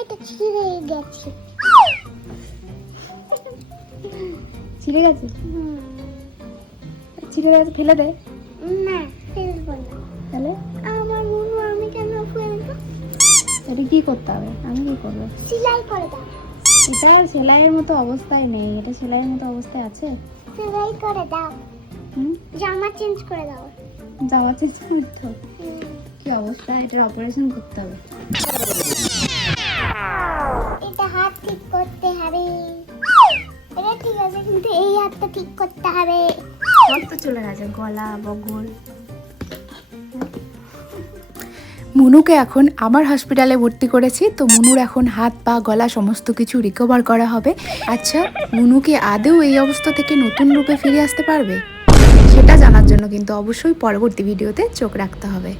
এটা ছিঁড়ে গেছে। ছিঁড়ে গেছে? ছিঁড়ে গেছে, ফেলে দে। না, ফেলবো না। তাহলে আমার মুনু, আমি কেন ফেলবো? এটা কি করতে হবে? আমি কি করবো? সেলাই করে দাও। এটা সেলাইয়ের মতো অবস্থায় নেই। এটা সেলাইয়ের মতো অবস্থায় আছে? সেলাই করে দাও। জামা চেঞ্জ করে দাও। জামা চেঞ্জ করতে হবে? কি অবস্থা, এটার অপারেশন করতে হবে। এটা হাত ঠিক করতে হবে। এটা ঠিক আছে, কিন্তু এই হাতটা ঠিক করতে হবে। রক্ত চলে গেছে, গলা বগল। মুনুকে এখন আমার হসপিটালে ভর্তি করেছি, তো মুনুর এখন হাত পা গলা সমস্ত কিছু রিকভার করা হবে। আচ্ছা, মুনু কি আদৌ এই অবস্থা থেকে নতুন রূপে ফিরে আসতে পারবে? সেটা জানার জন্য কিন্তু অবশ্যই পরবর্তী ভিডিওতে চোখ রাখতে হবে।